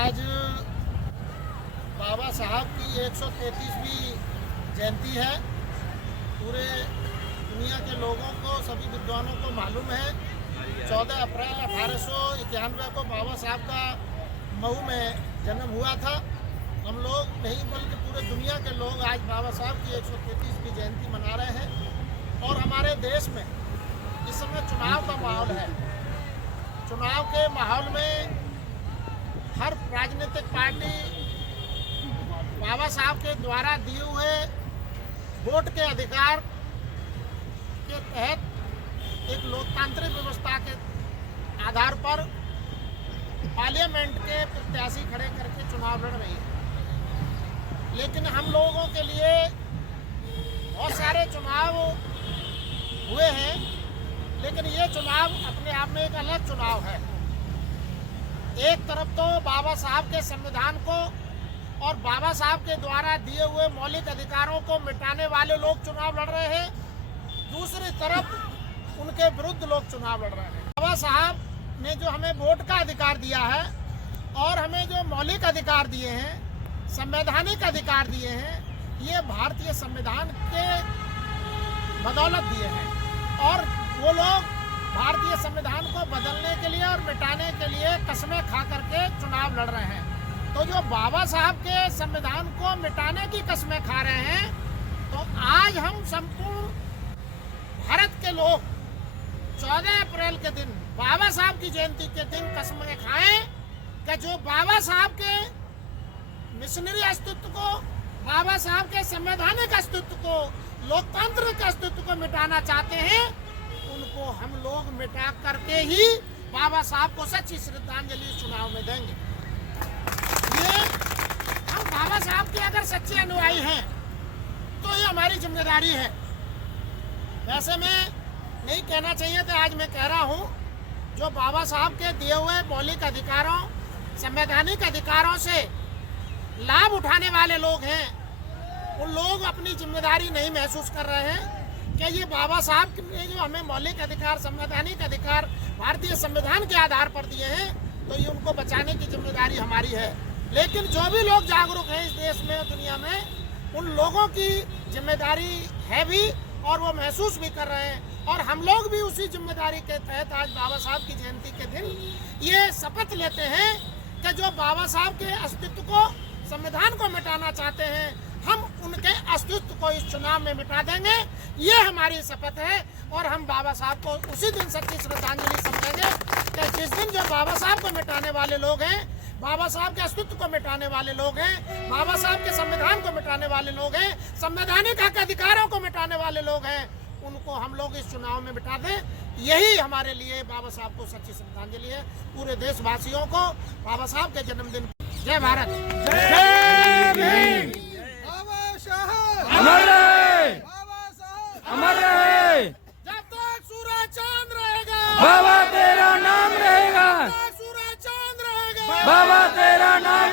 आज बाबा साहब की 133वीं जयंती है। पूरे दुनिया के लोगों को, सभी विद्वानों को मालूम है 14 अप्रैल 1891 को बाबा साहब का मऊ में जन्म हुआ था। हम लोग नहीं बल्कि पूरे दुनिया के लोग आज बाबा साहब की 133वीं जयंती मना रहे हैं। और हमारे देश में इस समय चुनाव का माहौल है। चुनाव के माहौल में हर राजनीतिक पार्टी बाबा साहब के द्वारा दिए हुए वोट के अधिकार के तहत एक लोकतांत्रिक व्यवस्था के आधार पर पार्लियामेंट के प्रत्याशी खड़े करके चुनाव लड़ रही है। लेकिन हम लोगों के लिए बहुत सारे चुनाव हुए हैं, लेकिन ये चुनाव अपने आप में एक अलग चुनाव है। एक तरफ तो बाबा साहब के संविधान को और बाबा साहब के द्वारा दिए हुए मौलिक अधिकारों को मिटाने वाले लोग चुनाव लड़ रहे हैं, दूसरी तरफ उनके विरुद्ध लोग चुनाव लड़ रहे हैं। बाबा साहब ने जो हमें वोट का अधिकार दिया है और हमें जो मौलिक अधिकार दिए हैं, संवैधानिक अधिकार दिए हैं, ये भारतीय संविधान के बदौलत दिए हैं। और वो लोग भारतीय संविधान को बदलने के लिए और मिटाने के लिए कसमें खा करके चुनाव लड़ रहे हैं। तो जो बाबा साहब के संविधान को मिटाने की कसमें खा रहे हैं, तो आज हम संपूर्ण भारत के लोग 14 अप्रैल के दिन, बाबा साहब की जयंती के दिन कसमें खाएं कि जो बाबा साहब के मिशनरी अस्तित्व को, बाबा साहब के संवैधानिक अस्तित्व को, लोकतांत्रिक अस्तित्व को मिटाना चाहते हैं, उनको हम लोग मिटा करके ही बाबा साहब को सच्ची श्रद्धांजलि चुनाव में देंगे। ये हम बाबा साहब के अगर सच्चे अनुयायी हैं तो ये हमारी जिम्मेदारी है। वैसे मैं नहीं कहना चाहिए था, आज मैं कह रहा हूँ, जो बाबा साहब के दिए हुए मौलिक अधिकारों, संवैधानिक अधिकारों से लाभ उठाने वाले लोग हैं, उन लोग अपनी जिम्मेदारी नहीं महसूस कर रहे हैं कि ये बाबा साहब ने जो हमें मौलिक अधिकार, संवैधानिक अधिकार भारतीय संविधान के आधार पर दिए हैं, तो ये उनको बचाने की जिम्मेदारी हमारी है। लेकिन जो भी लोग जागरूक हैं इस देश में, दुनिया में, उन लोगों की जिम्मेदारी है भी और वो महसूस भी कर रहे हैं। और हम लोग भी उसी जिम्मेदारी के तहत आज बाबा साहब की जयंती के दिन ये शपथ लेते हैं कि जो बाबा साहब के अस्तित्व को, संविधान को मिटाना चाहते हैं, हम उनके अस्तित्व को इस चुनाव में मिटा देंगे। ये हमारी शपथ है। और हम बाबा साहब को उसी दिन सच्ची श्रद्धांजलि समझेंगे कि जिस दिन जो बाबा साहब को मिटाने वाले लोग हैं, बाबा साहब के अस्तित्व को मिटाने वाले लोग हैं, बाबा साहब के संविधान को मिटाने वाले लोग हैं, संवैधानिक हक अधिकारों को मिटाने वाले लोग हैं, उनको हम लोग इस चुनाव में मिटा दें। यही हमारे लिए बाबा साहब को सच्ची श्रद्धांजलि है। पूरे देशवासियों को बाबा साहब के जन्मदिन, जय भारत, जय भीम। अमर रहे, अमर रहे। जब तक सूरज चांद रहेगा, बाबा तेरा नाम रहेगा, सूरज चांद रहेगा, बाबा तेरा नाम